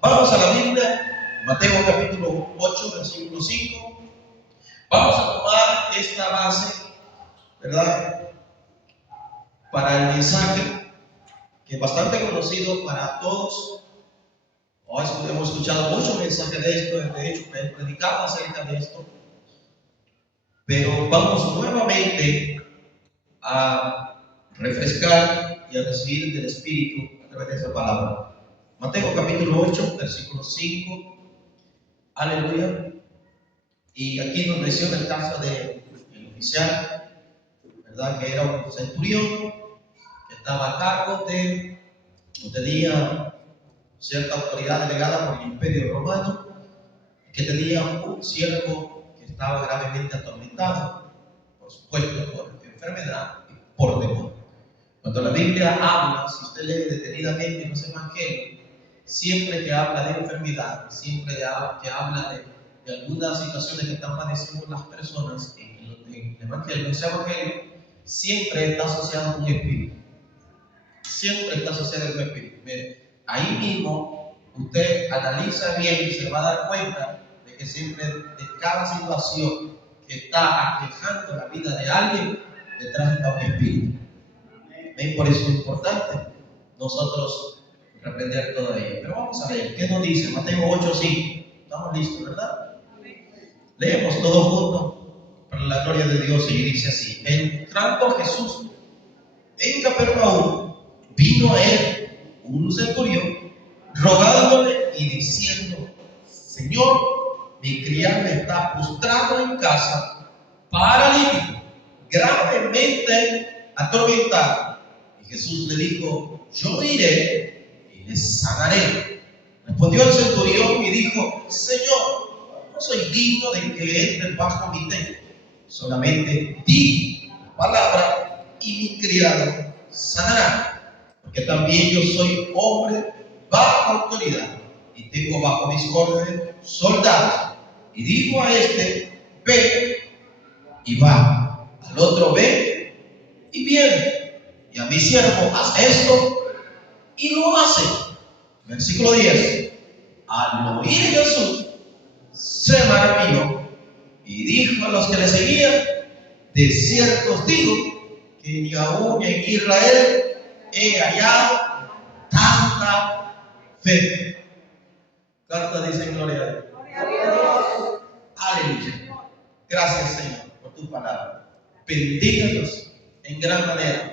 Vamos a la Biblia, Mateo capítulo 8, versículo 5. Vamos a tomar esta base, ¿verdad?, para el mensaje, que es bastante conocido para todos. Hoy hemos escuchado muchos mensajes de esto, de hecho, he predicado acerca de esto. Pero vamos nuevamente a refrescar y a recibir del Espíritu a través de esa palabra. Mateo capítulo 8, versículo 5. Aleluya. Y aquí nos menciona el caso del oficial, ¿verdad?, que era un centurión, que estaba a cargo de, o tenía cierta autoridad delegada por el Imperio Romano, que tenía un siervo que estaba gravemente atormentado, por supuesto, por enfermedad y por demonio. Cuando la Biblia habla, si usted lee detenidamente los evangelios, siempre que habla de enfermedad, siempre que habla de algunas situaciones que están padeciendo las personas en el evangelio, siempre está asociado con un espíritu. Siempre está asociado con un espíritu. Ahí mismo usted analiza bien y se va a dar cuenta de que siempre de cada situación que está aquejando la vida de alguien, detrás está un espíritu. Por eso es importante nosotros reprender todo ello. Pero vamos a ver, ¿qué nos dice? Mateo 8:5. Estamos listos, ¿verdad? Leemos todos juntos para la gloria de Dios, y dice así: entrando Jesús en Capernaum, vino a él un centurión, rogándole y diciendo: Señor, mi criado está postrado en casa, paralítico, gravemente atormentado. Y Jesús le dijo: yo iré y le sanaré. Respondió el centurión y dijo: Señor, no soy digno de que entre bajo mi techo, solamente di la palabra y mi criado sanará. Porque también yo soy hombre bajo autoridad y tengo bajo mis órdenes soldados. Y dijo a este: ve, y va. Al otro: ve, y viene. Y a mi siervo: haz esto, y lo hace. Versículo 10. Al oír Jesús, se maravilló y dijo a los que le seguían: de cierto os digo que ni aún en Israel he hallado tanta fe. Carta dice: gloria a Dios. Aleluya. Gracias, Señor, por tu palabra. Bendíganos en gran manera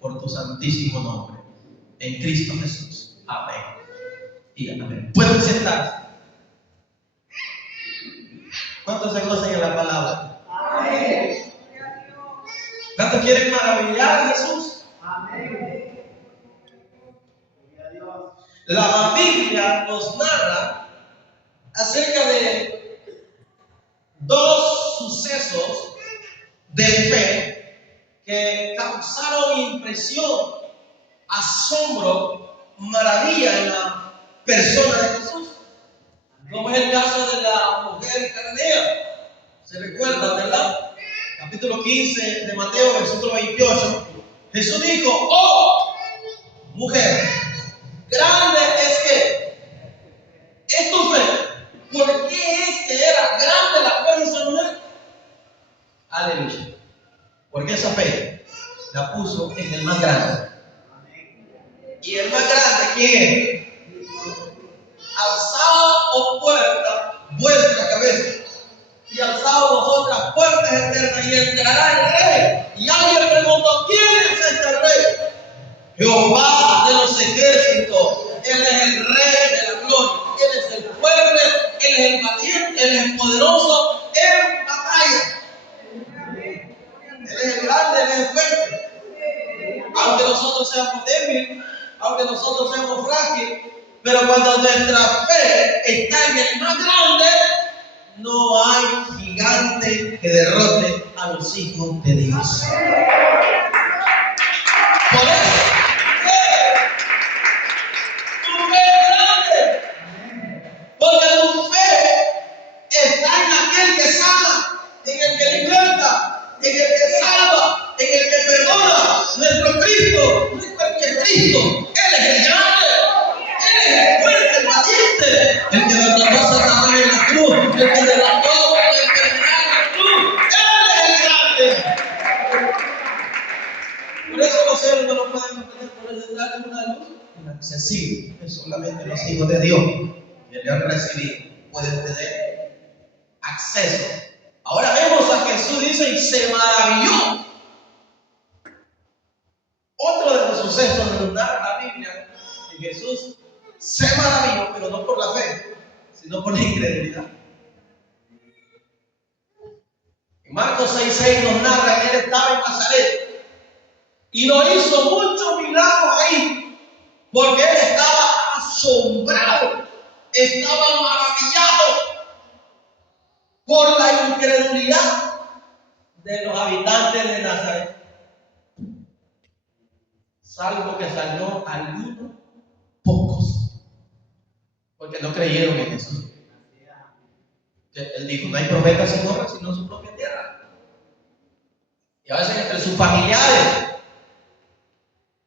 por tu santísimo nombre, en Cristo Jesús. Amén y amén. Pueden sentarse. ¿Cuántos se gozan en la palabra? Amén. ¿Cuántos quieren maravillar a Jesús? Amén. La Biblia nos narra acerca de dos sucesos de fe que causaron impresión, asombro, maravilla en la persona de Jesús. Como es el caso de la mujer cananea. ¿Se recuerda, verdad? Capítulo 15 de Mateo, versículo 28. Jesús dijo: oh, mujer, grande es tu fe. ¿Por qué es que era grande la fe de esa mujer? Aleluya. Porque esa fe la puso en el más grande. ¿Y el más grande quién es? Alzad, oh puerta, vuestra cabeza, y alzad vosotras puertas eternas, y entrará el rey. Y alguien preguntó: ¿quién es este rey? Jehová de los ejércitos. Él es el rey de la gloria. Él es el fuerte, Él es el valiente, Él es el poderoso en batalla. Él es el grande, Él es el fuerte. Aunque nosotros seamos débiles, aunque nosotros seamos frágiles, pero cuando nuestra fe está en el más grande, no hay gigante que derrote a los hijos de Dios. Por eso, tu fe es grande, porque tu fe está en aquel que sana, en el que liberta, en el que salva, en el que perdona. Nuestro Cristo no es cualquier Cristo. Él es el grande, Él es el fuerte, el valiente, el que derrotó a Satanás en la cruz, el que derrotó la enfermedad en la cruz. Él es el grande. Por eso los hombres no lo pueden obtener por el grande una luz inaccesible que solamente los hijos de Dios que le han recibido pueden tener acceso. Ahora vemos a Jesús, dice, y se maravilló. Otro de los sucesos de en la Biblia, que Jesús se maravilló, pero no por la fe, sino por la incredulidad. En Marcos 6:6 nos narra que él estaba en Nazaret y no hizo muchos milagros ahí, porque él estaba asombrado, estaba maravillado por la incredulidad de los habitantes de Nazaret. Salvo que salió algunos pocos, porque no creyeron en Jesús. Él dijo, no hay profeta sin obra sino su propia tierra. Y a veces entre sus familiares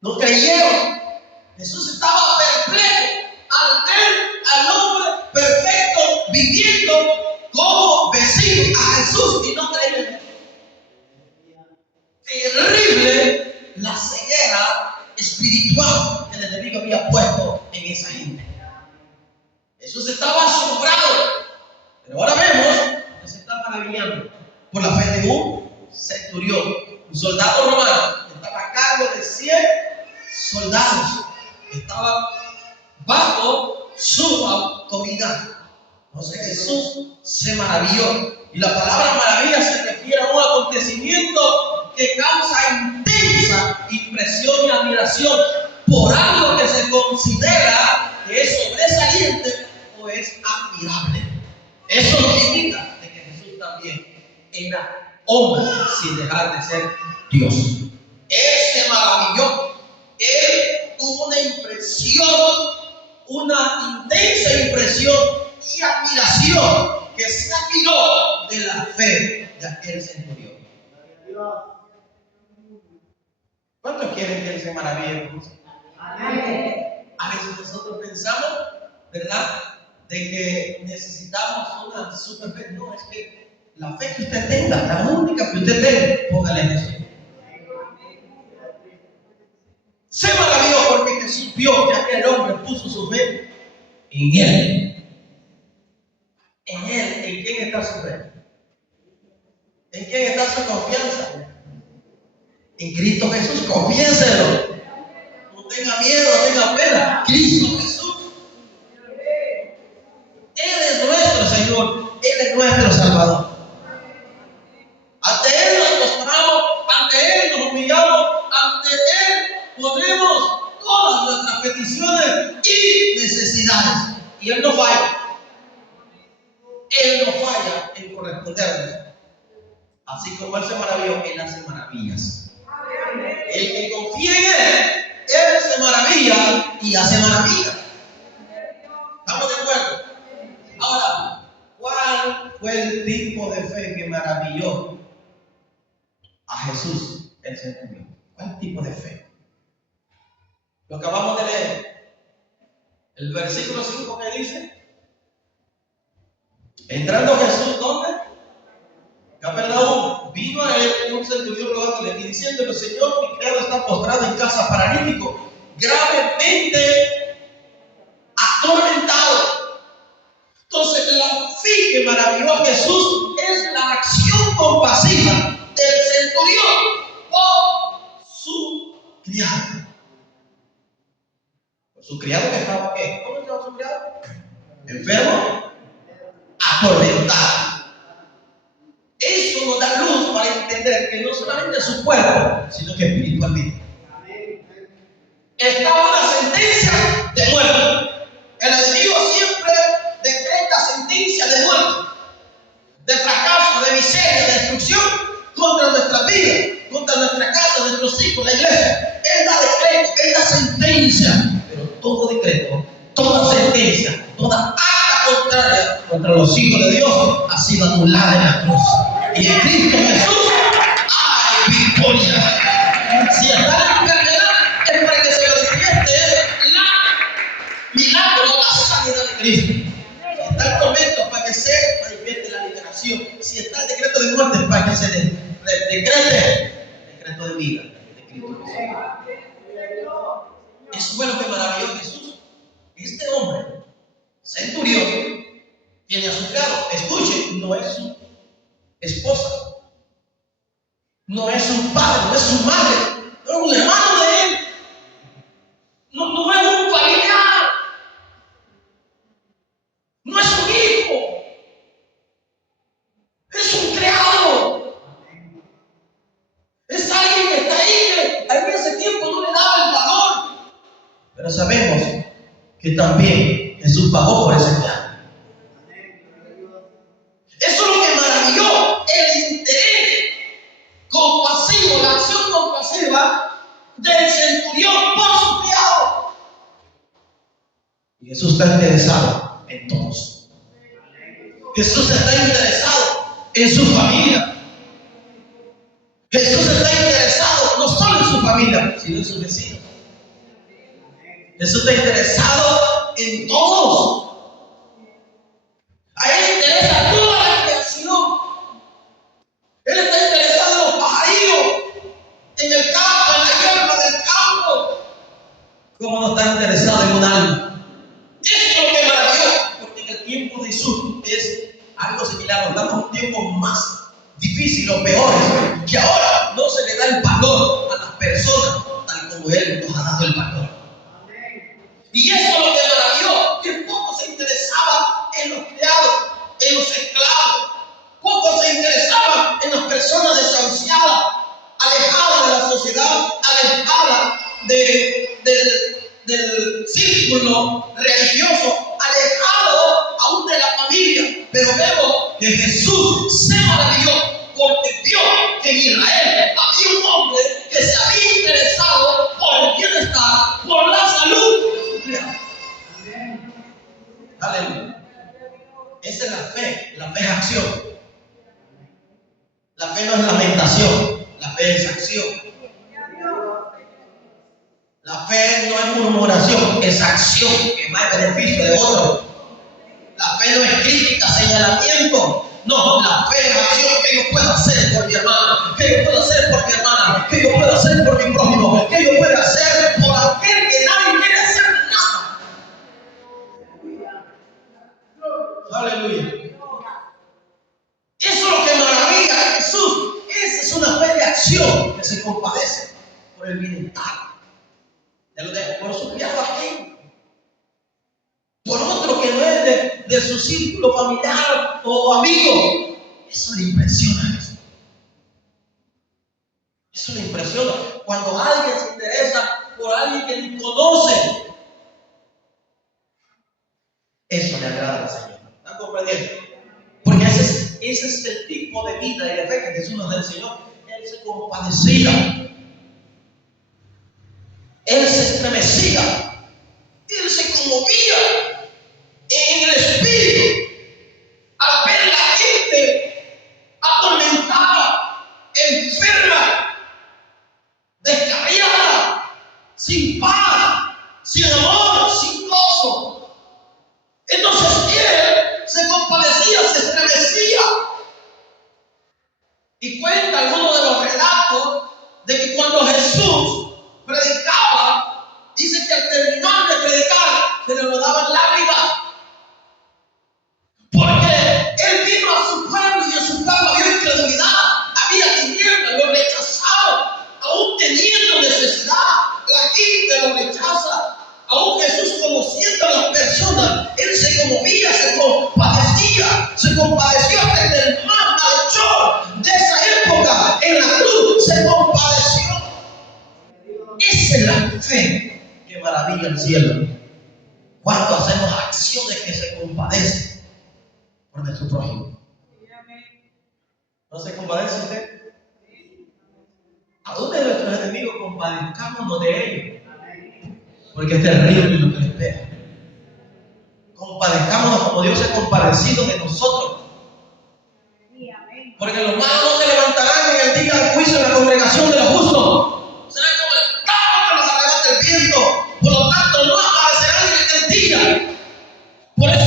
no creyeron. Jesús estaba perplejo al ver al hombre perfecto viviendo como vecino a Jesús y no creyeron. Terrible la ceguera espiritual que el enemigo había puesto en esa gente. Jesús estaba asombrado, pero ahora vemos que se está maravillando por la fe de un centurión, un soldado romano que estaba a cargo de 100 soldados, que estaba bajo su autoridad. Entonces Jesús se maravilló, y la palabra maravilla se refiere a un acontecimiento que causa intensa impresión y admiración por algo que se considera que es sobresaliente o es admirable. Eso significa de que Jesús también era hombre sin dejar de ser Dios. Él se maravilló, él tuvo una impresión, una intensa impresión y admiración que se admiró de la fe de aquel centurión. ¿Cuántos quieren que él se maraville? Amén. A veces nosotros pensamos, ¿verdad?, de que necesitamos una super fe. No, es que la fe que usted tenga, la única que usted tenga, póngale en Jesús. Se maravilló porque Jesús vio que aquel hombre puso su fe en él. En él, ¿en quién está su fe? ¿En quién está su confianza? En Cristo Jesús, confiéselo. No tenga miedo, no tenga pena. Cristo Jesús. Él es nuestro Señor, Él es nuestro Salvador. Ante Él nos postramos, ante Él nos humillamos, ante Él ponemos todas nuestras peticiones y necesidades. Y Él no falla. Él no falla en correspondernos. Así como Él se maravilló, Él hace maravillas. El que confía en Él se maravilla y hace maravillas. ¿Estamos de acuerdo? Ahora, ¿cuál fue el tipo de fe que maravilló a Jesús el centurión? ¿Cuál tipo de fe? Lo acabamos de leer. El versículo 5 que dice: entrando Jesús, ¿dónde? Capernaum, vino a él un centurión rogándole y diciéndole: Señor, mi criado está postrado en casa, paralítico, gravemente atormentado. Entonces, la fe que maravilló a Jesús es la acción compasiva del centurión por su criado. Por su criado que estaba, ¿qué? ¿Cómo estaba su criado? Enfermo, atormentado. Eso nos da luz para entender que no solamente su cuerpo, sino que espiritualmente estaba una sentencia de muerte. El enemigo siempre decreta sentencia de muerte, de fracaso, de miseria, de destrucción contra nuestras vidas, contra nuestra casa, nuestros hijos, la iglesia. Él da decreto, Él da sentencia, pero todo decreto, toda sentencia, toda acta contraria contra los hijos de Dios ha sido anulada en la cruz. Y en Cristo Jesús hay victoria. Si está en enfermedad, es para que se manifieste el milagro, la sanidad de Cristo. Si está el tormento, para que se manifieste la liberación. Si está el decreto de muerte, para que se decrete el decreto de vida de Cristo. Eso fue lo que maravilló a Jesús. Este hombre, centurión, tiene a su criado. Escuche, no es su esposa, no es su padre, no es su madre, no es un hermano de él, no es un familiar, no es un hijo, es un criado. Es alguien que está ahí, que en ese tiempo no le daba el valor. Pero sabemos que también Jesús pagó por ese criado. Eso es lo que maravilló, el interés compasivo, la acción compasiva del centurión por su criado. Y Jesús está interesado en todos. Jesús está interesado en su familia. Jesús está interesado no solo en su familia, sino en sus vecinos. Jesús está interesado en todos. A Él le interesa toda la creación. Él está interesado en los pajarillos, en el campo, en la hierba del campo. ¿Cómo no está interesado en un alma? Eso es lo que maravilló, porque en el tiempo de Jesús es algo similar. Nos damos un tiempo más difícil o peor, que ahora no se le da el valor a las personas tal como Él nos ha dado el valor. Y eso es lo que maravilló, que poco se interesaba en los criados, en los esclavos. Poco se interesaba en las personas desahuciadas, alejadas de la sociedad, alejadas del círculo religioso, alejados aún de la familia. Pero vemos que Jesús se maravilló porque vio que en Israel había un hombre que se había interesado por el bienestar, por la salud de su criado. Aleluya. Esa es la fe. La fe es acción. La fe no es lamentación. La fe es acción. La fe no es murmuración, es acción que va en beneficio de otro. La fe no es crítica, señalamiento. No, la fe es acción que yo puedo hacer por mi hermano, que yo puedo hacer por mi hermana, que yo puedo hacer por mi prójimo, que yo puedo hacer por aquel que nadie quiere hacer nada. Aleluya. Eso es lo que maravilla a Jesús. Esa es una fe de acción que se compadece por el bienestar por su criado aquí, por otro que no es de su círculo familiar o amigo. Eso le impresiona a Jesús. Eso le impresiona cuando alguien se interesa por alguien que ni conoce. Eso le agrada al Señor. ¿Están comprendiendo? Porque ese es el tipo de vida y de fe que Jesús nos enseñó. Él se compadecía. Él se estremecía. Él se conmovía en el espíritu al ver la gente atormentada, enferma, descarriada, sin paz, sin amor, sin gozo. Entonces él se compadecía, se estremecía. Y cuenta algunos de los relatos de que cuando Jesús predicaba, dice que al terminar de predicar se le rodaban lágrimas, porque él vino a su pueblo y en su pueblo había incredulidad, había tinieblas, lo rechazaron, aún teniendo necesidad, la gente lo rechaza. Aún Jesús conociendo a las personas, él se conmovía, se compadeció hasta el más malhechor de esa época en la cruz, se compadeció. Esa es la fe que maravilla el cielo. Cuando hacemos acciones que se compadecen por nuestro prójimo. ¿No se compadece usted? Aún de nuestros enemigos compadezcámonos de ellos, porque es terrible lo que les espera. Compadezcámonos como Dios se ha compadecido de nosotros. Porque los malos no se levantarán en el día del juicio en la congregación de los justos. Serán como el carro que los arrebata el viento. Por lo tanto, no aparecerán en el día. Por eso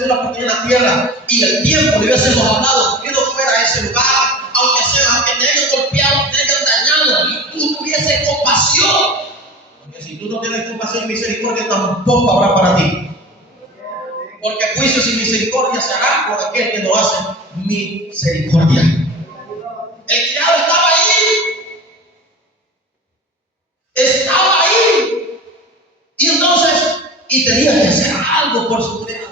tenido la oportunidad en la tierra y el tiempo le hubiésemos hablado que no fuera a ese lugar, aunque te hayan golpeado, te hayan dañado, tú tuvieses compasión. Porque si tú no tienes compasión y misericordia, tampoco habrá para ti. Porque juicio sin misericordia se hará por aquel que no hace misericordia. El criado estaba ahí. Estaba ahí. Y entonces, tenía que hacer algo por su criado.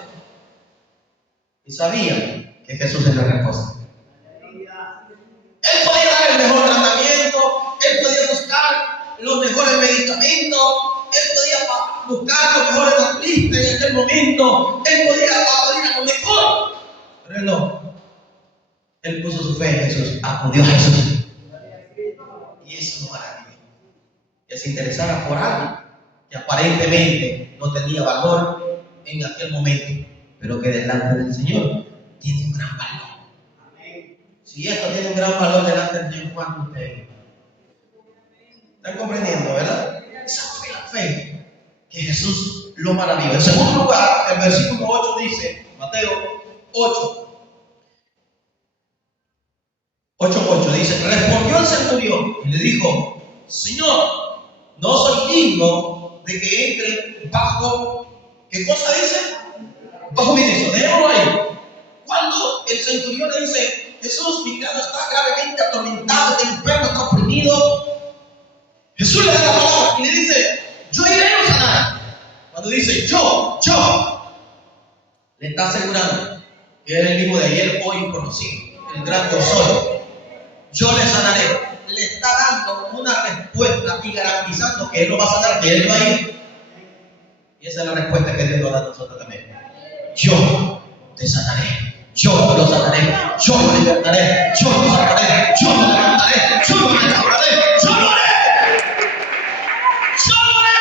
Y sabía que Jesús era la respuesta. Él podía dar el mejor tratamiento, él podía buscar los mejores medicamentos, él podía buscar los mejores artistas en aquel momento, él podía acudir a lo mejor, pero él no. Él puso su fe en Jesús, acudió a Jesús. Y eso no era bien. Que se interesara por algo que aparentemente no tenía valor en aquel momento, pero que delante del Señor tiene un gran valor. Si esto tiene un gran valor delante del Señor, ¿cuánto ustedes están comprendiendo, verdad? Esa fue la fe que Jesús lo maravilló. En segundo lugar, el versículo 8 dice, Mateo 8:8 dice, respondió el centurión y le dijo, Señor, no soy digno de que entre bajo, ¿qué cosa dice? Bajo mi techo. Dejémoslo ahí. Cuando el centurión le dice, Jesús, mi criado está gravemente atormentado, está enfermo, está oprimido, Jesús le da la palabra y le dice, yo iré a sanar. Cuando dice yo, le está asegurando que es el mismo de ayer, hoy y conocido, el gran yo soy. Yo le sanaré. Le está dando una respuesta y garantizando que Él lo va a sanar, que Él va a ir. Y esa es la respuesta que Dios nos da a nosotros también. Yo te sanaré. Yo lo sanaré, yo lo libertaré, yo lo sanaré, yo lo levantaré, yo lo restauraré, yo lo haré. Yo lo haré.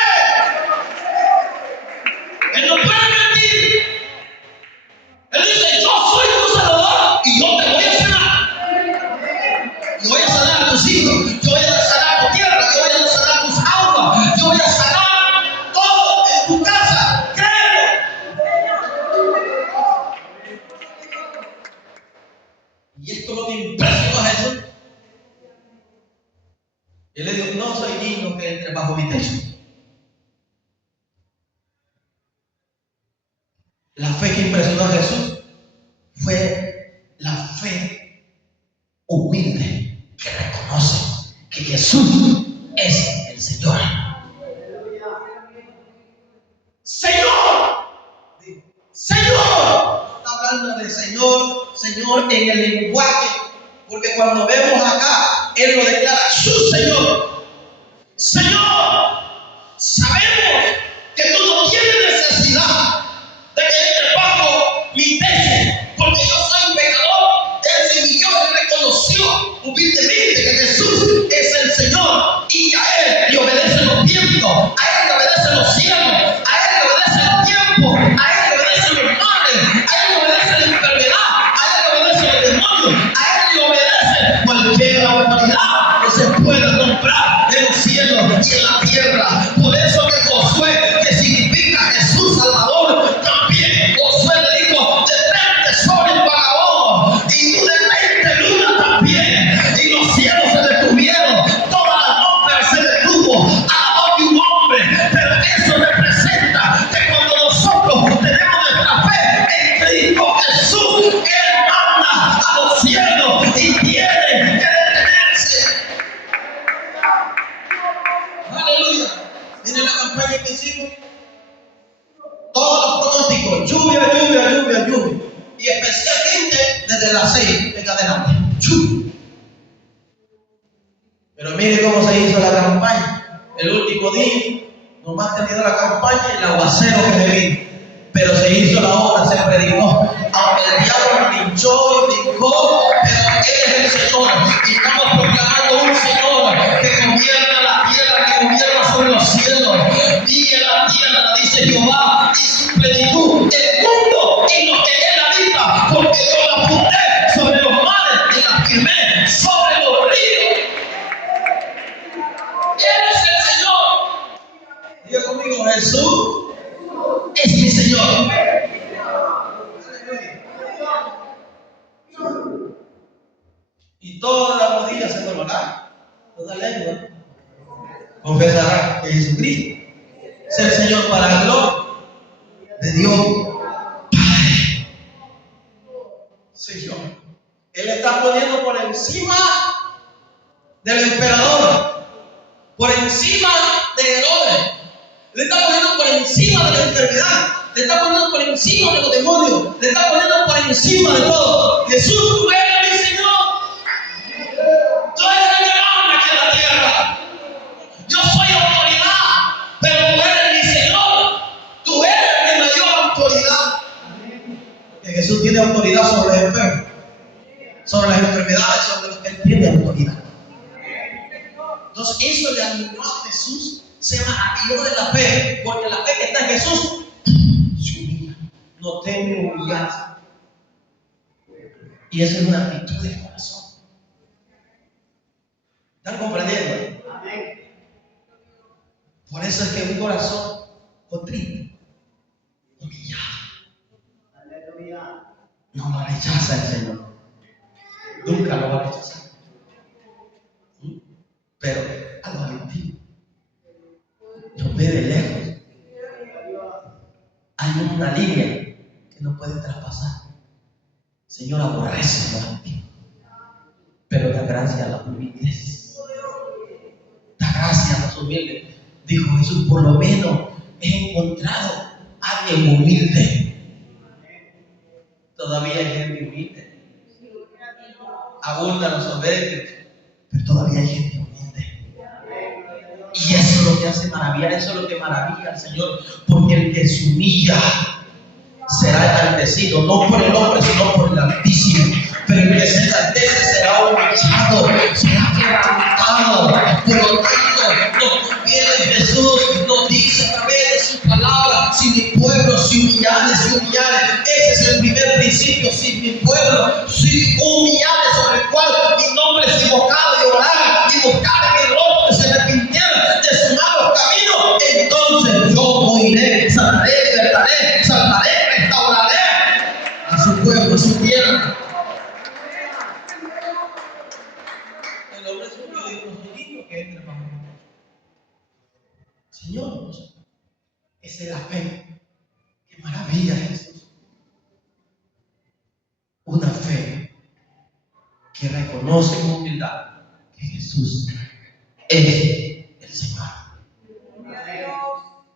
Él no puede mentir. Él dice, yo soy tu sanador y yo te voy a sanar. Yo voy a sanar a tus hijos, yo voy a sanar tu tierra, yo voy a sanar tus aguas, yo voy a sanar todo en tu casa. Créelo. Y esto es lo que impresionó a Jesús. Él le dijo, no soy digno que entre bajo mi techo. La fe que impresionó a Jesús fue la fe humilde que reconoce que Jesús es el Señor. Señor. Señor. Está hablando de Señor en el lenguaje, porque cuando vemos acá, Él lo declara su Señor. Señor, sabemos que tú no tienes necesidad de que entre bajo mi techo, porque yo soy un pecador. Él se humilló, Él reconoció humildemente que Jesús es el Señor y a Él le obedecen los vientos, a Él le obedecen los cielos, a Él le obedece el tiempo, a Él le obedecen los mares, a Él le obedece la enfermedad, a Él le obedece el demonio, a Él le obedece cualquier autoridad que se pueda comprar en los cielos y en la tierra. Por eso que Josué, que significa Jesús Salvador, también Josué le dijo, detente sobre el vagabundo y tú detente luna también. Y los cielos se detuvieron, toda la atmósfera se detuvo a la voz de un hombre. Pero eso representa que cuando nosotros tenemos nuestra fe en Cristo Jesús, Él manda a los cielos y tiene que detenerse. Aleluya. Miren la campaña que hicimos. Todos los pronósticos, lluvia. Y especialmente desde las 6 en adelante. Pero mire cómo se hizo la campaña. El último día, nomás terminó la campaña y el aguacero que le vino. Pero se hizo la obra, se predicó. Aunque el diablo pinchó y brincó, pero Él es el Señor. Y estamos proclamando un Señor que gobierna la tierra, que gobierna sobre los cielos. Vive la tierra, dice Jehová, y su plenitud, el mundo y lo que Él habita, porque yo la apunté sobre los mares y la firmé sobre los ríos. Él es el Señor. Diga conmigo, Jesús es mi Señor. ¿verdad? Toda lengua confesará que Jesucristo es el Señor para la gloria de Dios Padre. Señor, Él está poniendo por encima del emperador, por encima de Herodes, le está poniendo por encima de la enfermedad, le está poniendo por encima de los demonios, le está poniendo por encima de todo. Jesús, tú eres mi Señor, tú eres el que manda aquí en la tierra. Yo soy autoridad, pero tú eres mi Señor, tú eres mi mayor autoridad. Porque Jesús tiene autoridad sobre los enfermos, sobre las enfermedades, sobre lo que Él tiene autoridad. Entonces eso le animó a Jesús, se maravilló de la fe, porque la fe que está en Jesús se humilla, no teme humillarse. Y esa es una actitud del corazón. ¿Están comprendiendo? Por eso es que un corazón contrito, humillado, no lo rechaza el Señor, nunca lo va a rechazar. Pero a los antiguos los ve de lejos. Hay una línea que no puede traspasar. Señor, aborrece a los antiguos, pero da gracia a los humildes. Da gracia a los humildes. Dijo Jesús, por lo menos he encontrado a alguien humilde. Todavía hay gente humilde. Abundan los soberbios, pero todavía hay gente humilde. Y eso es lo que hace maravillar, eso es lo que maravilla al Señor, porque el que se humilla será enaltecido, no por el hombre, sino por el Altísimo. Pero el que se enaltece será humillado, será quebrantado. Por lo tanto, nos conviene Jesús, nos dice a través de su palabra: si mi pueblo se humillare, ese es el primer principio. Si mi pueblo se humillare, sobre el cual mi nombre es invocado, y orar y buscar en el rostro, se arrepintiera de su malo camino, entonces yo oiré, sanaré, libertaré, salvaré, restauraré a su pueblo, a su tierra. El hombre es un Dios que entre bajo nosotros. Señor, esa es la fe. Qué maravilla es Jesús. Una fe que reconoce con humildad que Jesús es el Señor.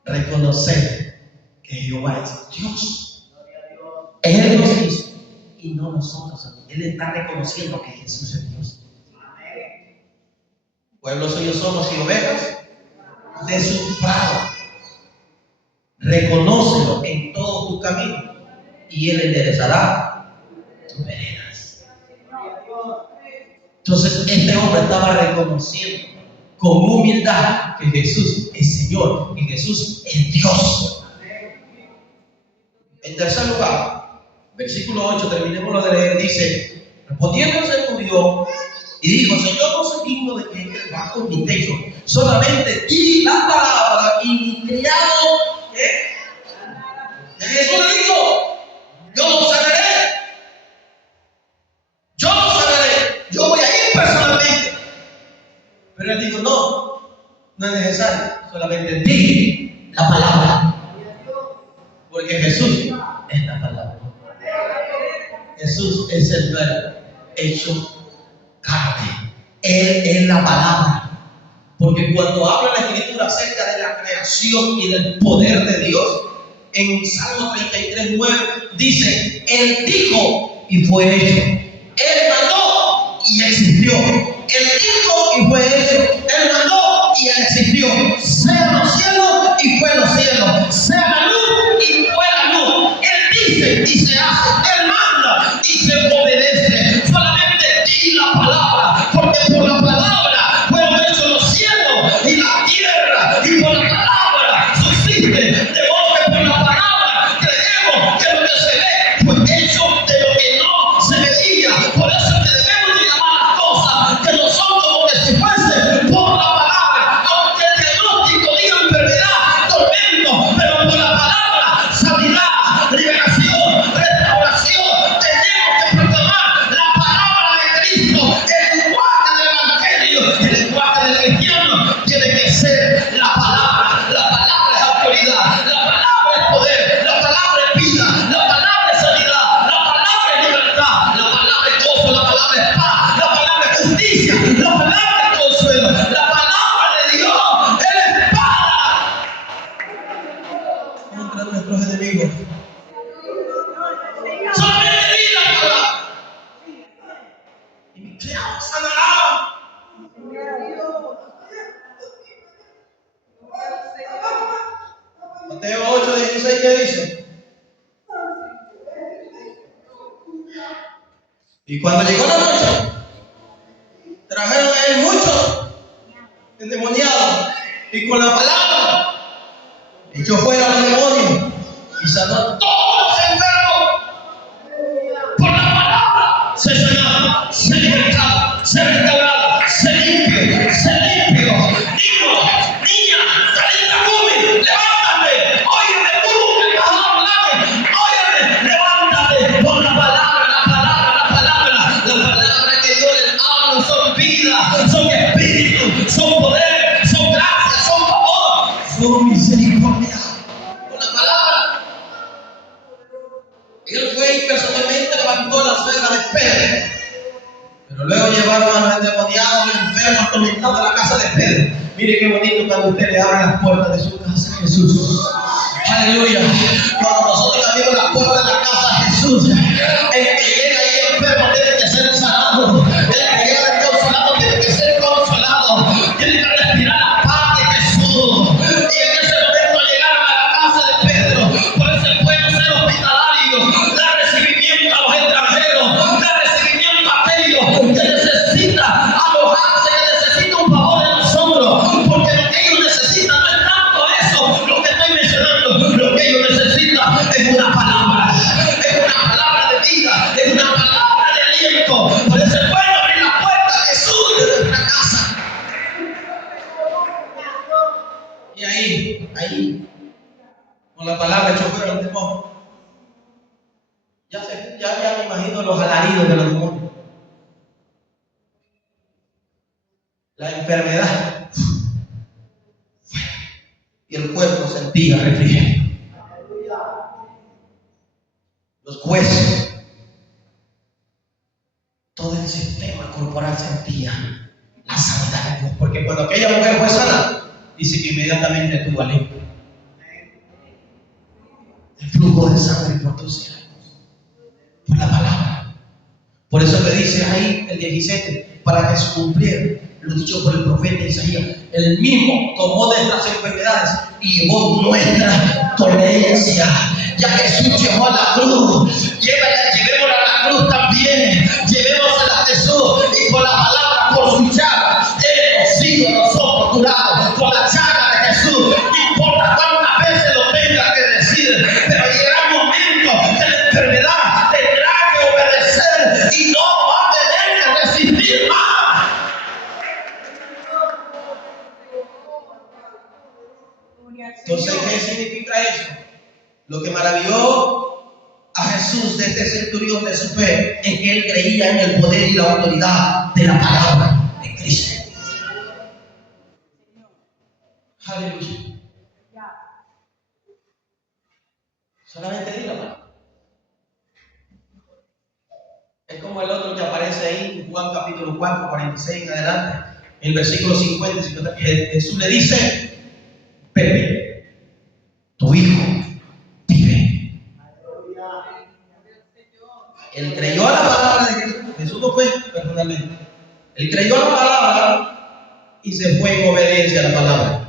Reconocer que Jehová es Dios. Él nos hizo y no nosotros. Él está reconociendo que Jesús es Dios. Pueblo suyo somos y ovejas de su prado. Reconócelo en todo tu camino y Él enderezará tus veredas. Entonces este hombre estaba reconociendo con humildad que Jesús es Señor y Jesús es Dios. En tercer lugar, versículo 8, terminémoslo de leer, dice: respondiendo el centurión y dijo: Señor, no soy digno de que entre bajo mi techo, solamente di la palabra y mi criado de Jesús le dijo: yo lo sanaré, yo voy a ir personalmente. Pero él dijo: no es necesario, solamente di la palabra, porque Jesús es la palabra. Jesús es el verbo hecho carne. Él es la palabra. Porque cuando habla la Escritura acerca de la creación y del poder de Dios, en Salmo 33:9 dice: Él dijo y fue hecho. Él mandó y existió. Él dijo y fue hecho. Él mandó y él existió. Sean los cielos y fue los cielos. Sea la luz y fue la luz. Él dice y se hace. Él manda y se obedece. Solamente di la palabra, porque por la palabra fueron hechos los cielos y la tierra, y por la palabra subsiste. De modo que por la palabra creemos que lo que se ve fue hecho de lo que no se veía. Por eso que debemos de llamar las cosas que no son como que si fuesen por la palabra. Aunque el diagnóstico diga enfermedad, tormento, pero por la palabra sanidad, liberación, restauración. Y cuando llegó la noche, trajeron a él muchos endemoniados. Y con la palabra echó fuera a los demonios y sanó a todos los enfermos. Por la palabra se sanaba, se libertaba, se restauraba, se limpio, se limpio. Niños, niñas, Talita Cumi, levántate. Óyeme tú, que estás hablando. Óyeme, levántate por la palabra, la palabra, la palabra. La palabra que Dios les habla son vida, son espíritu, son poder, son gracia, son favor, son misericordia. Con la palabra. Él fue y personalmente levantó la suegra de Pedro. Pero luego llevaron a los endemoniados, los enfermos, atormentados a la casa de Pedro. Mire qué bonito cuando usted le abre las puertas de su casa a Jesús. Aleluya. Cuando nosotros abrimos las puertas de la casa a Jesús, el que llega ahí enfermo tiene que ser sanado. El que llega desconsolado tiene que ser consolado. Tiene que respirar la paz de Jesús. Y en ese momento llegaron a la casa de Pedro. Por eso es bueno ser hospitalario, dar recibimiento a los extranjeros, dar recibimiento a aquellos que necesita alojarse, que necesita un favor en los hombros, porque lo que ellos necesitan no es tanto eso, lo que estoy mencionando. Lo que ellos necesitan es una palabra de vida, es una palabra de aliento. Por eso es bueno abrir la puerta a Jesús de nuestra casa. Y ahí, con la palabra echó fuera el demonio. Ya me imagino los alaridos de los demonios. La enfermedad. Y el cuerpo sentía refrigerio. Los huesos. Todo el sistema corporal sentía la sanidad de Dios. Porque cuando aquella mujer fue sana, dice que inmediatamente tuvo alivio. El flujo de sangre por 12 años. Por la palabra. Por eso le dice ahí el 17, para que se cumpliera lo dicho por el profeta Isaías. Él mismo tomó nuestras enfermedades y llevó nuestra dolencia. Ya Jesús llevó a la cruz. Llevémosla a la cruz también. Llevémosla a Jesús. Y por la palabra, por su llaga, hemos sido nosotros curados. Por la llaga de Jesús. No importa cuántas veces lo tenga que decir. Pero llegará un momento que la enfermedad tendrá que obedecer y no va a tener que resistir más. Entonces, ¿qué significa eso? Lo que maravilló a Jesús de este centurión de su fe es que él creía en el poder y la autoridad de la palabra de Cristo. Aleluya. Solamente di la palabra. Es como el otro que aparece ahí en Juan capítulo 4, 46 en adelante, en el versículo 50, que Jesús le dice: Pepe, tu hijo vive. Él creyó a la palabra de Jesús. Jesús no fue personalmente. Él creyó a la palabra y se fue en obediencia a la palabra.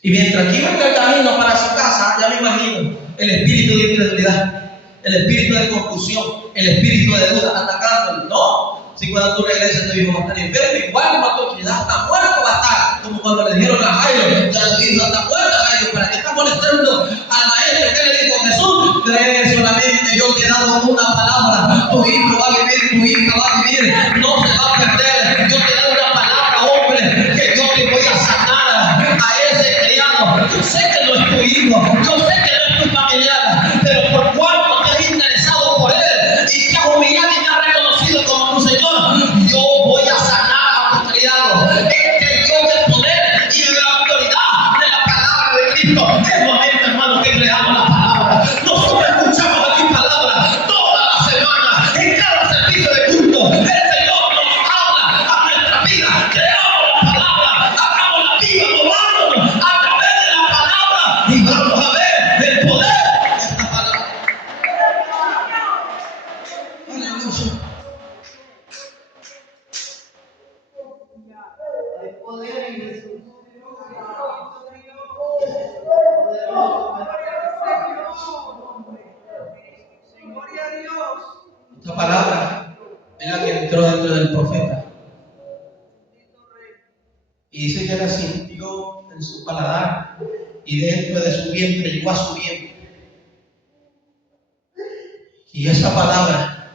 Y mientras que iba en el camino para su casa, ya me imagino el espíritu de incredulidad, el espíritu de confusión, el espíritu de duda atacándolo. No, si cuando tú regresas tu hijo va a estar enfermo, igual cuando ya está muerto va a estar, como cuando le dijeron a Jairo: ya tu hijo está muerto, Jairo, ¿para qué está molestando al maestro? ¿Qué le dijo Jesús? Cree solamente, yo te he dado una palabra, tu hijo va a vivir, tu hija va a vivir, no se va a perder. Yo te he dado una palabra, hombre, que yo te voy a sanar a ese criado. Yo sé que no es tu hijo, yo sé que no es tu familiar, pero por cuanto te has interesado por él y te has humillado y me has reconocido como tu Señor, yo voy a sanar a tu criado. Él creyó en el poder y en la autoridad de la palabra de Cristo. Es momento, hermano, que creamos la palabra. Nosotros escuchamos aquí palabra toda la semana, en cada servicio de culto. El Señor nos habla a nuestra vida. Creamos la palabra, hagámosla viva, movámonos a través de la palabra y vamos a ver el poder de esta palabra. Aleluya. Hay poder en Jesús. Gloria a Dios. Esta palabra es la que entró dentro del profeta. Y dice que la sintió en su paladar y dentro de su vientre llegó a su vientre. Y esa palabra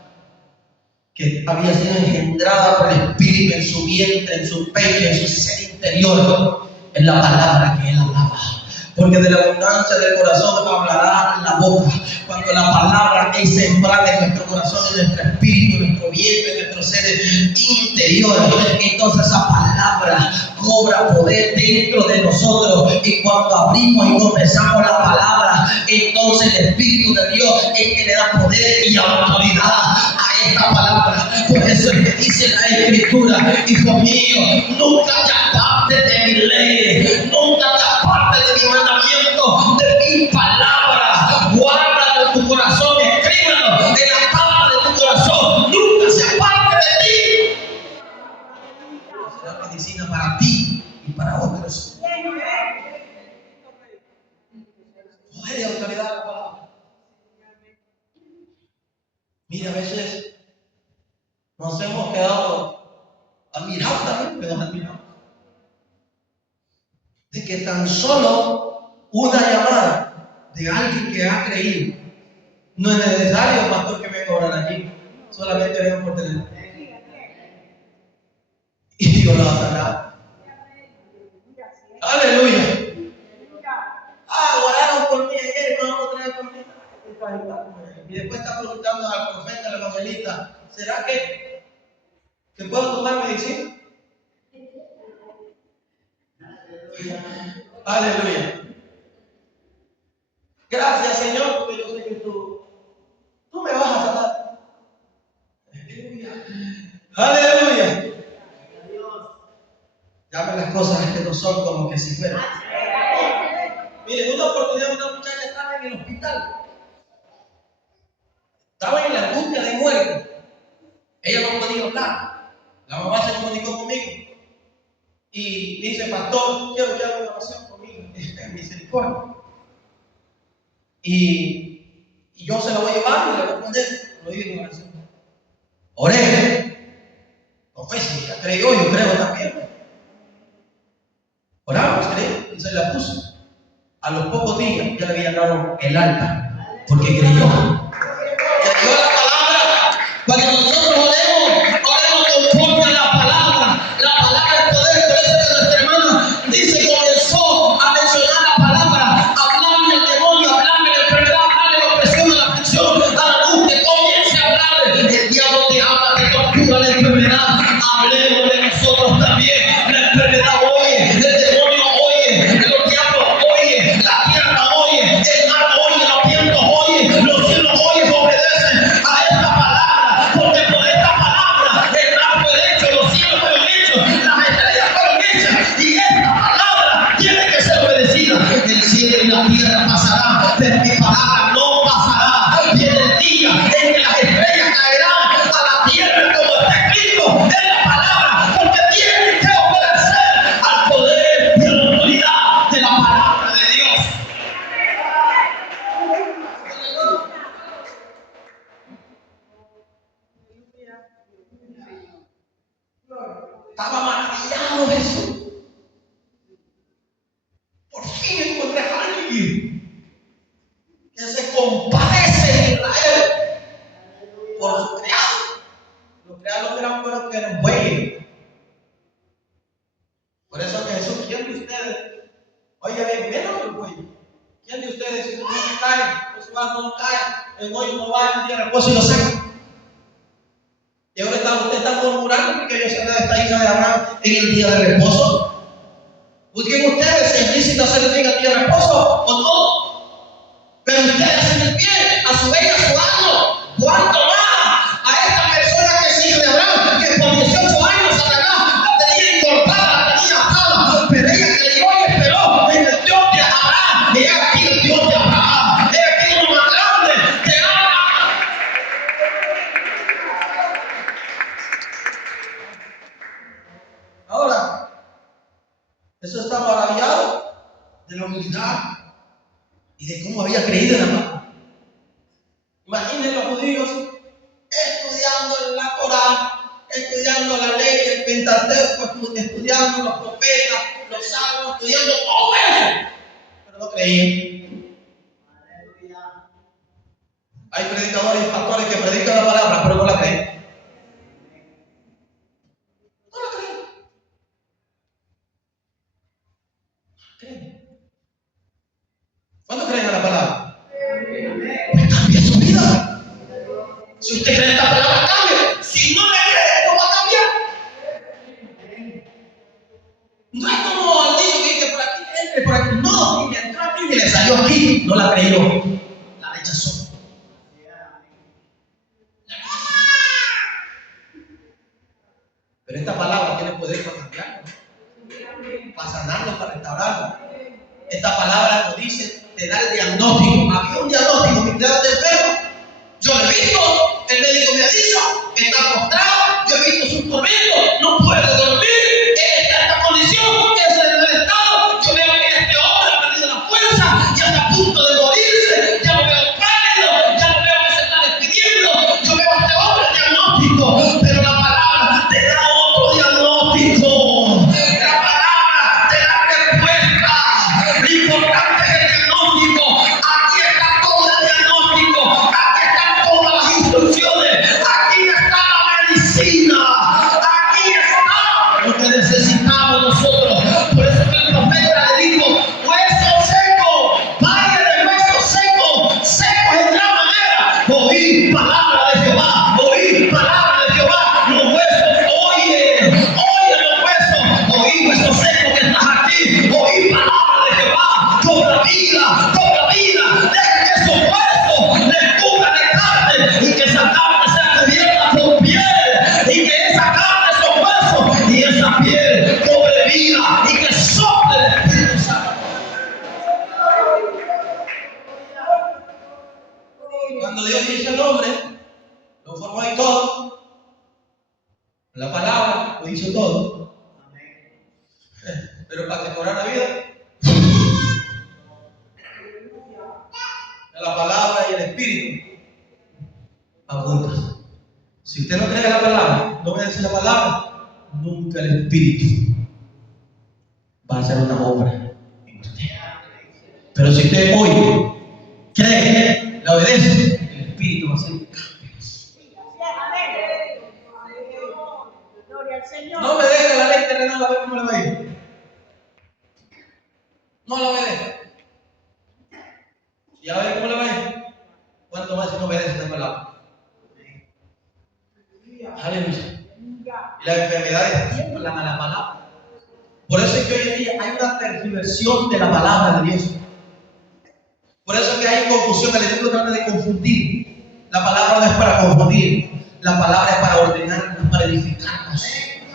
que había sido engendrada por el Espíritu en su vientre, en su pecho, en su ser interior, es la palabra que él hablaba. Porque de la abundancia del corazón hablará la boca. Cuando la palabra es sembrada en nuestro corazón, en nuestro espíritu, en nuestro vientre, en nuestro ser interior, entonces esa palabra cobra poder dentro de nosotros. Y cuando abrimos y confesamos la palabra, entonces el Espíritu de Dios es que le da poder y autoridad a esta palabra. Por eso es que dice la Escritura: hijo mío, nunca te apartes de mi ley, nunca te apartes de mi mandamiento, de mi palabra. Guárdalo en tu corazón, escríbelo en la tabla de tu corazón, nunca se aparte de ti. Será medicina para ti y para otros. Poder y autoridad de la palabra. Mira, a veces nos hemos quedado admirados también, pero admirados de que tan solo una llamada de alguien que ha creído, no es necesario, pastor, que venga a orar allí, solamente venga por teléfono y Dios lo va a sanar. Aleluya. Oraron por mí ayer, no vamos a traer por mí. Y después está preguntando al profeta, al evangelista: ¿será que puedo tomar medicina? Aleluya. Gracias, Señor, porque yo sé que tú me vas a sanar. Aleluya. Llame las cosas que no son como que si fueran. Miren, una oportunidad una muchacha estaba en el hospital. Estaba en la angustia de muerte. Ella no podía hablar. La mamá se comunicó conmigo y dice: pastor, quiero que haga una oración conmigo en misericordia. Y yo se la voy a llevar y le voy a poner, lo digo en oración. Oré. Confesé, ya creyó, yo creo también. Oramos, creí, y se la puso. A los pocos días ya le habían dado el alta, porque creyó. Creyó la palabra. Cuando nosotros oremos conforme a la palabra. La palabra es poder. Por eso que nuestra hermana dice, comenzó a mencionar la palabra, hablarle al demonio, hablarle de la enfermedad, hablarle de la opresión, de la aflicción, a la angustia. Comience a hablarle. El diablo te habla, te tortura la enfermedad. Hablemos de nosotros también. La enfermedad oye, el demonio oye, los diablos oye, la tierra oye, el mar oye, los vientos oye, los cielos oye, obedecen a esta palabra, porque por esta palabra el mar fue hecho, los cielos fueron hechos, las estrellas fueron hechas, y esta palabra tiene que ser obedecida. El cielo y la tierra pasará, pero mi palabra no pasará. Viene el día en que las estrellas caerán a la tierra, como está escrito en la palabra, porque tienen que obedecer al poder y a la autoridad de la palabra de Dios. Estaba maravillado de eso. Por fin encontré a alguien que se compadece de Israel por su criado. Los criados eran buenos que eran bueyes. Por eso que Jesús: ¿quién de ustedes? Oye, bien, menos el buey. ¿Quién de ustedes, si no cae, o su barco no cae, el hoyo no va en día de reposo y lo saca? Y ahora usted está murmurando porque yo saqué a esta hija de Abraham en el día de reposo. Busquen ustedes si es lícito hacer bien el día de reposo o no. Pero ustedes hacen el bien a su vez, a su asno. ¿Cuánto más a esta persona que es hija de Abraham, que por 18 años Satanás la tenía encortada, la tenía atada, pero ella creyó y esperó en el Dios de Abraham? Y he aquí el Dios de Abraham, he aquí uno más grande que Abraham. Ahora, eso está maravillado de la humildad y de cómo había creído en la palabra. Imaginen los judíos, esto estudiando la ley, el Pentateuco, estudiando los profetas, los salmos, estudiando todo eso, pero no creían. Hay predicadores y pastores que predican la palabra, pero no la creen. No la creen. ¿Cuándo creen en la palabra? Pues cambia su vida. Si usted cree en esta palabra, cambia. Si no le cree, no va a cambiar. No es como el dicho que dice por aquí, entre por aquí. No, y entró aquí y le salió aquí. No la creyó. La rechazó. Pero esta palabra tiene poder para cambiarlo, para sanarlo, para restaurarlo. Esta palabra nos dice, te da el diagnóstico. Había un diagnóstico que te da de enfermo. Yo lo he visto, el médico me ha dicho que está postrado, yo he visto sus tormentos, no puede dormir, él está en esta condición, ese es el estado. Yo veo que este hombre ha perdido la fuerza, ya está a punto de morirse, ya lo veo pálido, ya lo veo que se está despidiendo, yo veo a este hombre diagnóstico, pero la palabra te da otro diagnóstico, la palabra te da respuesta. Lo importante es el diagnóstico, aquí está todo el diagnóstico, aquí están todas las instrucciones, aquí está la medicina, aquí está lo que necesitamos nosotros. Por eso que el profeta le dijo, hueso seco, valle de hueso seco, seco en gran manera, oí palabra de Jehová, oí palabra de Jehová, los huesos, oye los huesos, oí hueso seco que estás aquí, oí palabra de Jehová, cobra vida, deja que esos huesos les cubran de carne y que esa carne sea cubierta por piel y que esa carne, esos huesos y esa piel cobre vida y que sople el Espíritu Santo. Cuando Dios hizo el hombre, lo formó y todo, la palabra lo hizo todo, pero para que cobrara vida, la palabra y el Espíritu apuntan. Si usted no cree en la palabra, no obedece la palabra, nunca el Espíritu va a hacer una obra en usted. Pero si usted hoy cree, la obedece, el Espíritu va a hacer cambios. No obedece la ley terrenal, a ver cómo le va a ir. No la obedece. Y a ver cómo le va a ir. ¿Cuánto más si no obedece la palabra? Aleluya. Y las enfermedades tiemblan a la palabra. Por eso es que hoy en día hay una tergiversión de la palabra de Dios. Por eso es que hay confusión. El enemigo trata de confundir. La palabra no es para confundir. La palabra es para ordenarnos, para edificarnos,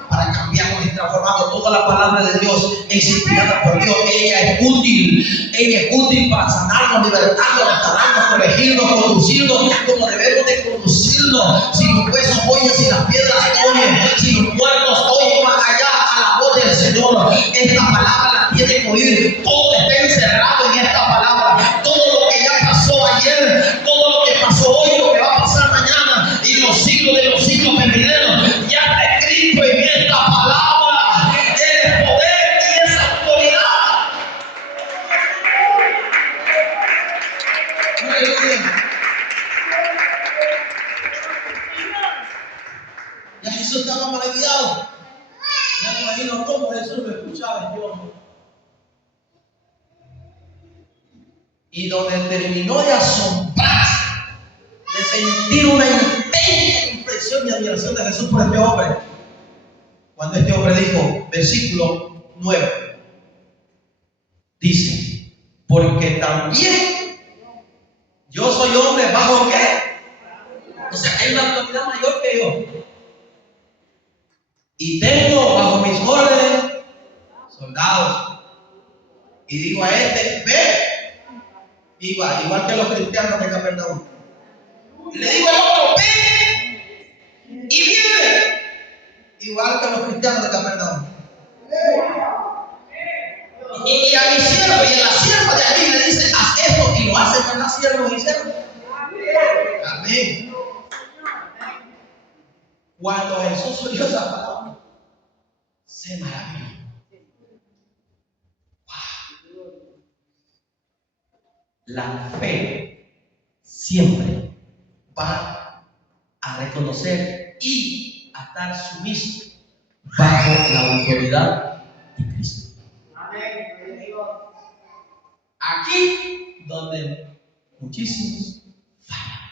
para cambiarnos y transformarnos. Toda la palabra de Dios es inspirada por Dios. Ella es útil para sanarnos, libertarnos, restaurarnos, corregirnos, conducirnos como debemos de conducirnos. Si los huesos oyen, si las piedras oyen, si los muertos oyen, más allá a la voz del Señor. Esta palabra la tiene que oír. Todo está encerrado en esta palabra. Todo lo que ya pasó ayer, todo lo que pasó hoy, lo que va a pasar mañana y los siglos de los siglos venideros, ya está escrito en esta palabra. El poder y esa autoridad. Ya Jesús estaba maravillado. Ya me imagino cómo Jesús lo escuchaba en Dios. Y donde terminó de asombrarse, de sentir una intensa impresión y admiración de Jesús por este hombre, cuando este hombre dijo, versículo 9, dice, porque también yo soy hombre bajo qué, o sea, hay una autoridad mayor que yo, y tengo bajo mis órdenes soldados, y digo a este, ve, igual que los cristianos de Capernaum, le digo al otro, ve y vive, igual que los cristianos de Capernaum. Y a mi siervo y a la sierva de aquí le dice, haz esto, y lo hacen con las siervos y siervos. Amén. Cuando Jesús oyó esa palabra, se maravilló. Wow. La fe siempre va a reconocer y a estar sumiso bajo la autoridad de Cristo. Aquí donde muchísimos fallan.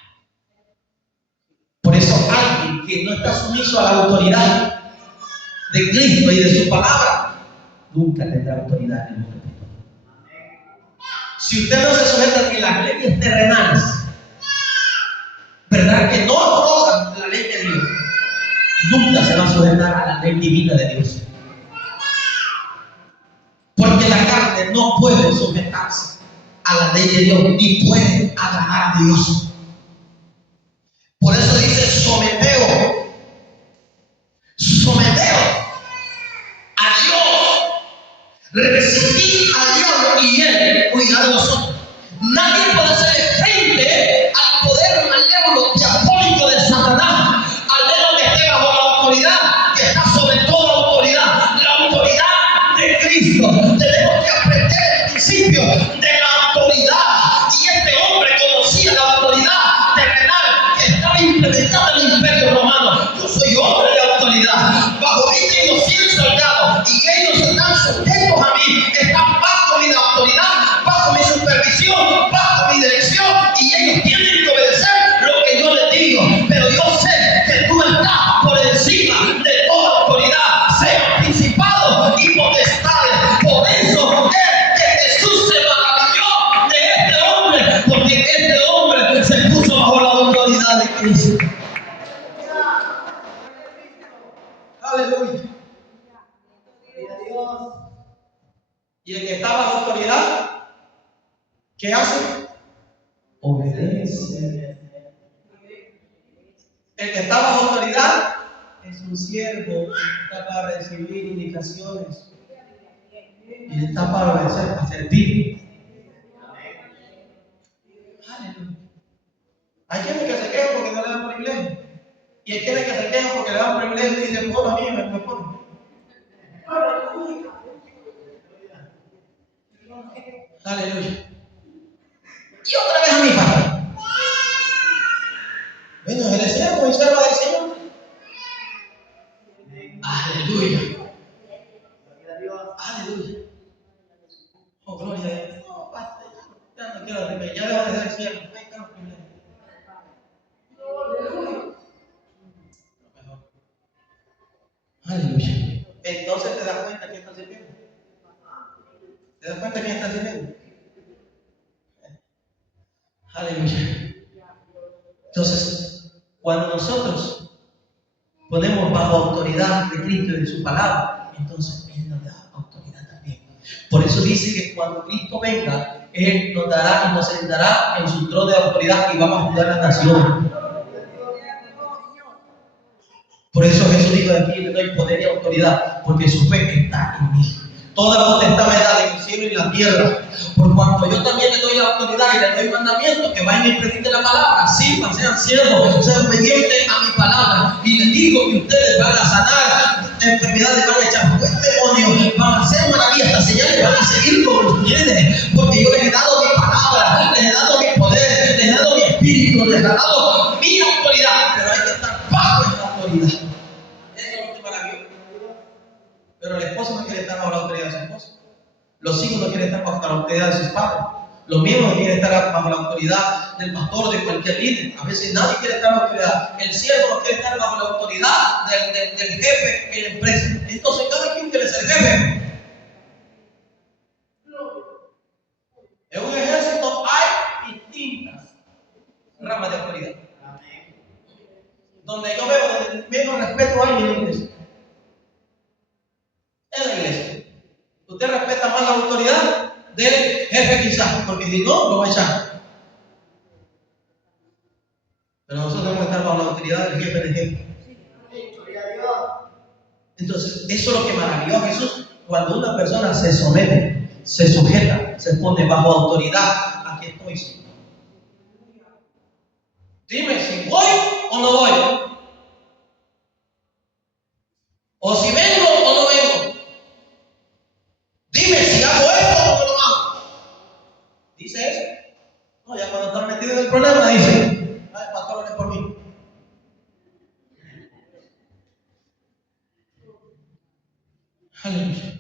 Por eso alguien que no está sumiso a la autoridad de Cristo y de su palabra, nunca tendrá autoridad en el mundo. Si usted no se sujeta ni a las leyes terrenales, ¿verdad? Que no aprueban la ley de Dios, nunca se va a sujetar a la ley divina de Dios. Porque la carne no puede sujetarse a la ley de Dios, ni puede agradar a Dios. Por eso dice: someteos a Dios, resistid a Dios y Él cuidará de vosotros. Nadie puede hacer frente al poder malévolo diabólico de Satanás, al menos que esté bajo la autoridad que está sobre toda autoridad, la autoridad de Cristo. Tenemos que aprender el principio de la autoridad, y este hombre conocía la autoridad terrenal que estaba implementada en el Imperio Romano. Yo soy hombre de autoridad, bajo mí tengo 100 soldados y ellos están sujetos a mí, están bajo mi autoridad, bajo mi supervisión, bajo mi dirección, y ellos tienen que obedecer lo que yo les digo. Pero yo sé que tú estás por encima de toda autoridad, sean principados y potestades. Por eso es que Jesús se maravilló de este hombre, porque este hombre se puso bajo la autoridad de Cristo. Aleluya. Y el que está bajo autoridad, ¿qué hace? Obedece. El que está bajo autoridad es un siervo, está para recibir indicaciones y está para obedecer, para servir. Aleluya. Hay quienes que se quejan porque no le dan privilegio, y hay quienes que se quejan porque le dan privilegio y dicen: "Por a mí me pone". Aleluya. Y otra vez a mi padre. Bueno, eres siervo y sierva del Señor. Aleluya. Aleluya. Oh, gloria a Dios. No, pastor, ya no quiero repetir, ya dejo de ser siervo. Aleluya. Entonces te das cuenta que estás sirviendo. ¿Te das cuenta que estás sirviendo? Aleluya. Entonces, cuando nosotros ponemos bajo autoridad de Cristo y de su palabra, entonces Él nos da autoridad también. Por eso dice que cuando Cristo venga, Él nos dará y nos sentará en su trono de autoridad y vamos a juzgar las naciones. Por eso Jesús dijo: aquí le doy poder y autoridad, porque su fe está en mí. Toda potestad me da en el cielo y en la tierra. Por cuanto yo también le doy autoridad y le doy mandamiento, que vayan y prediquen la palabra, sirvan, sean siervos, sean obedientes a mi palabra. Y les digo que ustedes van a sanar enfermedades, van a echar fuera demonios, van a hacer maravillas, las señales van a seguir con ustedes, porque yo les he dado mi palabra, les he dado mi poder, les he dado mi espíritu, les he dado mi autoridad. Pero hay que estar bajo esa autoridad. Eso es lo que maravilloso. Pero el esposo no quiere estar bajo la autoridad de su esposa. Los hijos no quieren estar bajo la autoridad de sus padres. Los miembros no quieren estar bajo la autoridad del pastor o de cualquier líder. A veces nadie quiere estar bajo la autoridad. El siervo no quiere estar bajo la autoridad del jefe en la empresa. Entonces cada quien quiere ser jefe. En un ejército hay distintas ramas de autoridad. Donde yo veo donde menos respeto hay en la iglesia. En la iglesia. Usted respeta más la autoridad del jefe quizás, porque si no, lo va a echar. Pero nosotros debemos estar bajo la autoridad del jefe de jefe. Entonces, eso es lo que maravilló a Jesús. Cuando una persona se somete, se sujeta, se pone bajo autoridad, aquí estoy, Señor. Dime si voy o no voy. Aleluya.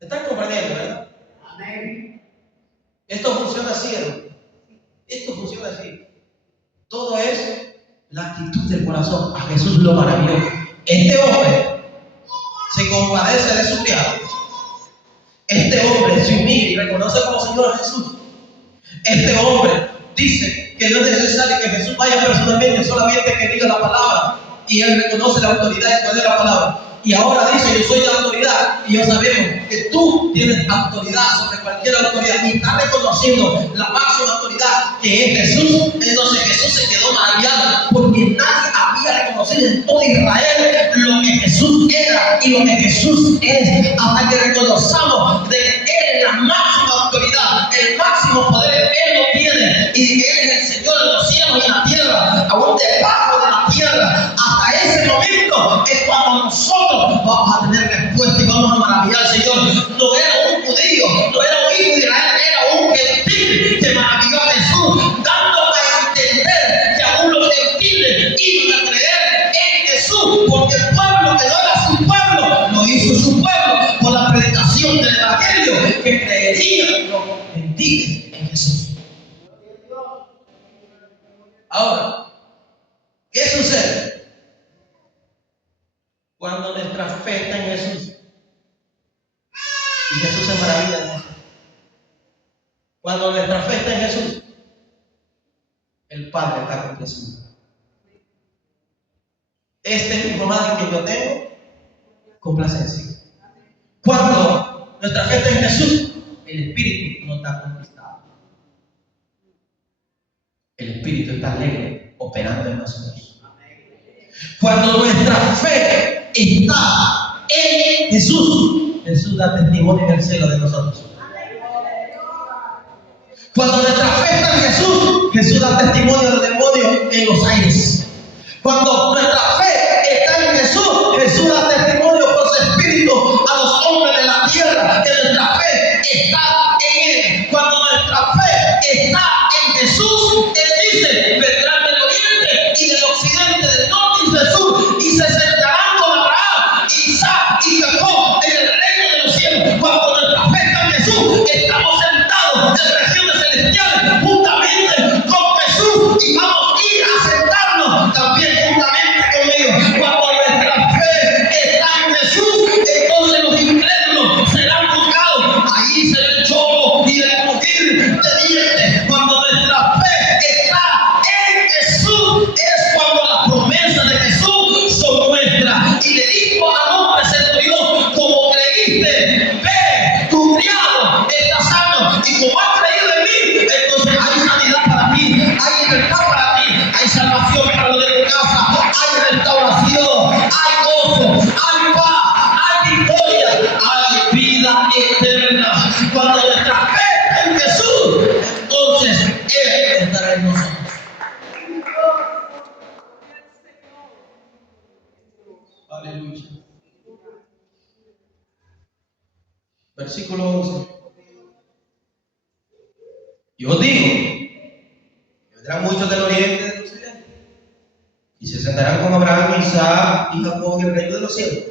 ¿Están comprendiendo, verdad? Amén. Esto funciona así, hermano. Esto funciona así. Todo es la actitud del corazón. A Jesús lo maravilló. Este hombre se compadece de su criado. Este hombre se humilla y reconoce como Señor a Jesús. Este hombre dice que no es necesario que Jesús vaya personalmente, solamente que diga la palabra. Y él reconoce la autoridad y poder de la palabra. Y ahora dice: yo soy la autoridad. Y ya sabemos que tú tienes autoridad sobre cualquier autoridad. Y está reconociendo la máxima autoridad que es Jesús. Entonces Jesús se quedó maravillado, porque nadie había reconocido en todo Israel lo que Jesús era y lo que Jesús es. Hasta que reconozcamos de que Él es la máxima autoridad, el máximo poder, Él lo tiene. Y que Él es el Señor de los cielos y la tierra, aún debajo de la tierra. Hasta ese momento es cuando nosotros vamos a tener respuesta y vamos a maravillar al Señor. No era un judío, no era un hijo de Israel, era un gentil que maravilló a Jesús, dando a entender que aún los gentiles iban a creer en Jesús, porque el pueblo que no era su pueblo, lo hizo su pueblo por la predicación del Evangelio, que creerían los gentiles en Jesús. Ahora, ¿qué sucede cuando nuestra fe está en Jesús? Y Jesús se maravilla de nosotros. Cuando nuestra fe está en Jesús, el Padre está complacido. Este es el hijo más que yo tengo, complacencia. Cuando nuestra fe está en Jesús, el Espíritu no está conquistado. El Espíritu está alegre, operando en nosotros. Cuando nuestra fe está en Jesús, Jesús da testimonio en el cielo de nosotros. Cuando nuestra fe está en Jesús, Jesús da testimonio de los demonios en los aires. Cuando nuestra fe está en Jesús, Jesús da testimonio por su Espíritu a los hombres de la tierra que nuestra fe está en Él. Cuando nuestra fe está en Jesús, Él dice: vendrán del oriente y del occidente, del norte y del sur, y se sentarán con Abraham, Isaac y Jacob en el reino de los cielos. Cuando nuestra fe está en Jesús, estamos sentados en regiones celestiales juntamente con Jesús, y vamos a ir a sentarnos también juntamente con ellos. Cuando nuestra fe está en Jesús, entonces los incrédulos serán juzgados. Allí será el lloro y el crujir de dientes. Cuando nuestra fe está en Jesús, es cuando las promesas de Jesús son nuestras. Y le dijo al hombre centurión: como creíste, ve, tu criado está sano. Y como has creído en mí, entonces hay sanidad para ti, hay libertad para ti, hay salvación para los de tu casa, hay restauración, hay gozo, hay paz, hay victoria, hay vida eterna. Cuando nuestra fe está en Jesús, entonces Él estará en nosotros. Aleluya. Versículo 11. Yo digo: vendrán muchos del oriente y del occidente, y se sentarán con Abraham, Isaac y Jacob en el reino de los cielos.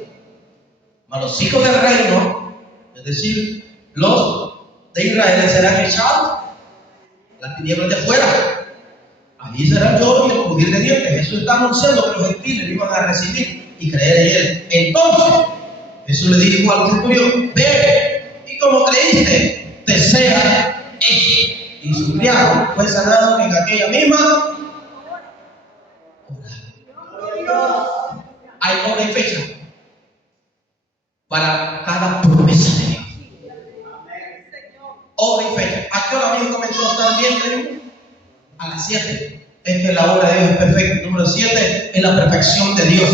Mas los hijos del reino, es decir, los de Israel, serán echados a las tinieblas de fuera. Allí será el lloro y el crujir de dientes. Jesús está anunciando que los gentiles iban a recibir y creer en Él. Entonces Jesús le dijo al centurión: ve, y como creíste, te sea hecho. Y su criado fue sanado en aquella misma hora. Hay hora y fecha para cada promesa de Dios. Hora y fecha. ¿A qué hora mismo comenzó a estar bien? A las 7. Es que la obra de Dios es perfecta. Número 7 es la perfección de Dios.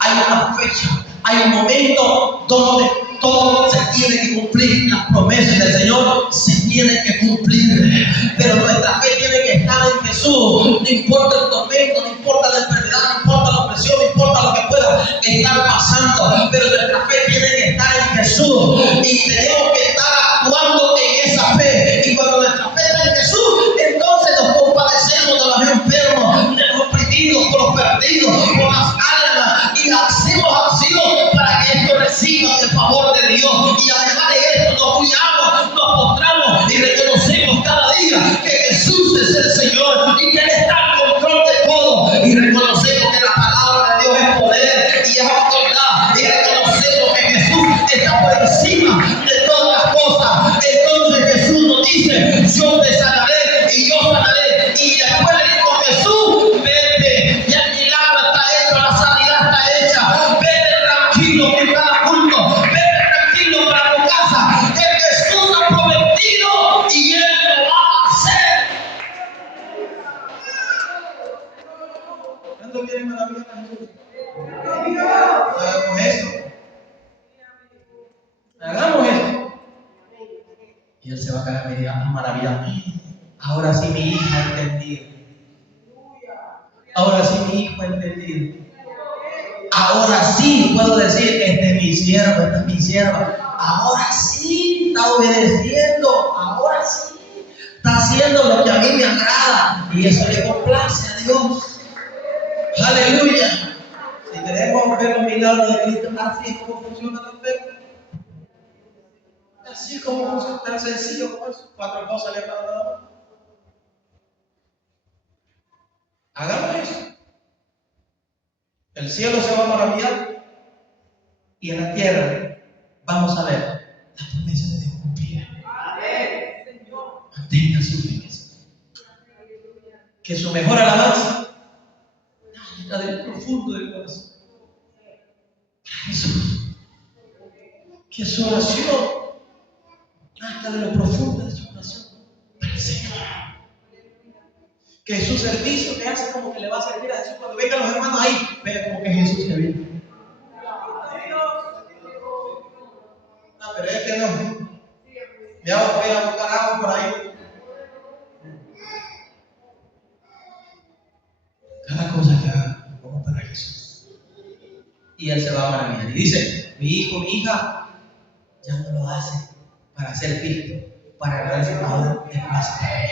Hay una fecha, hay un momento donde todo se tiene que cumplir. Las promesas del Señor se tienen que cumplir. Pero nuestra fe tiene que estar en Jesús. No importa el tormento, no importa la enfermedad, no importa la opresión, no importa lo que pueda estar pasando. Pero nuestra fe tiene que estar en Jesús. Y tenemos que estar actuando en esa fe. Y cuando nuestra fe está en Jesús, entonces nos compadecemos de los enfermos, de los oprimidos, por los perdidos, por las almas. Y hacemos acción para que esto reciba diga que Jesús es el Señor y que Él está en control de todo. Y reconocemos que la palabra de Dios es poder y es autoridad. Y reconocemos que Jesús está por encima de todas las cosas. Entonces Jesús nos dice: yo te sanaré y yo sanaré. Y después le dijo Jesús: vete, y el milagro está hecho, la sanidad está hecha. Vete tranquilo que cada culto, vete tranquilo para tu casa. Que Jesús ha prometido y Él lo va a hacer. ¿Cuánto quieren maravillar a Jesús? Hagamos eso. Hagamos eso. Y Él se va a quedar maravillado. Ahora sí mi hija ha entendido. Ahora sí mi hijo ha entendido. Ahora sí puedo decir: este es mi siervo, esta es mi sierva. Ahora sí está obedeciendo. Ahora sí está haciendo lo que a mí me agrada. Y eso le complace a Dios. Aleluya. Si queremos ver los milagros de Cristo, así es como funciona la fe. Así es como funciona, tan sencillo como eso. 4 cosas le han dado. Hagamos eso. El cielo se va a maravillar y en la tierra vamos a ver la promesa de Dios cumplida. Mantenga su firmeza. Que su mejor alabanza está del profundo del corazón. Jesús. Que su oración nazca de lo profundo de su corazón para el Señor. Que su servicio te hace como que le va a servir a Jesús. Cuando vengan los hermanos ahí, vea como que Jesús se viene. No, pero es que no. Ya voy a buscar agua por ahí. Cada cosa que haga, como para Jesús. Y Él se va a maravillar. Y dice: mi hijo, mi hija, ya no lo hace para ser visto, para agradarse a Dios, es más para mí.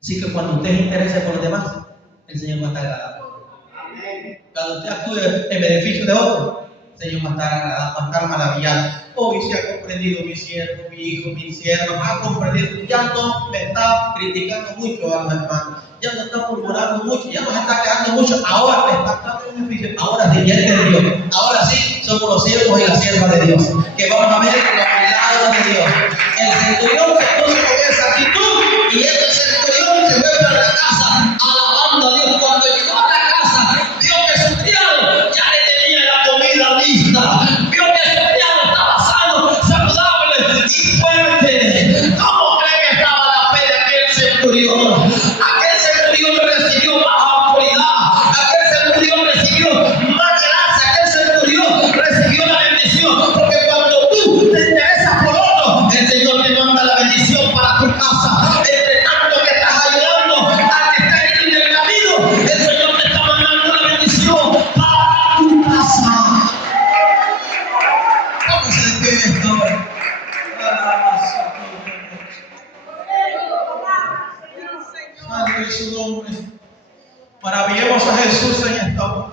Así que cuando usted se interese por los demás, el Señor va a estar agradado. Cuando usted actúe en beneficio de otros, el Señor va a estar agradado, va a estar maravillado. Hoy se ha comprendido mi siervo, mi hijo, mi sierva, ha comprendido. Ya no me está criticando mucho a los hermanos, ya no está murmurando mucho, ya no se está quedando mucho. Ahora le está dando beneficio. Ahora sí, ya entendió. Ahora sí, somos los siervos y las siervas de Dios, que vamos a ver los milagros de Dios. El centurión se puso con esa actitud y este centurión se fue para la casa alabando a Dios. Cuando llegó a la casa, vio que su criado ya le tenía la comida lista. Vio que su criado estaba sano, saludable y fuerte. ¿Cómo cree que estaba la fe de aquel centurión? Aquel centurión recibió más autoridad. Aquel centurión recibió más gracia. Aquel centurión recibió la bendición. Porque cuando tú te interesas por otro, el Señor te manda la bendición para tu casa. Entre tanto que estás ayudando al que está en el camino, el Señor te está mandando la bendición para tu casa. ¿Cómo se despide esta hora? Santo es su nombre. Maravillemos a Jesús en esta hora.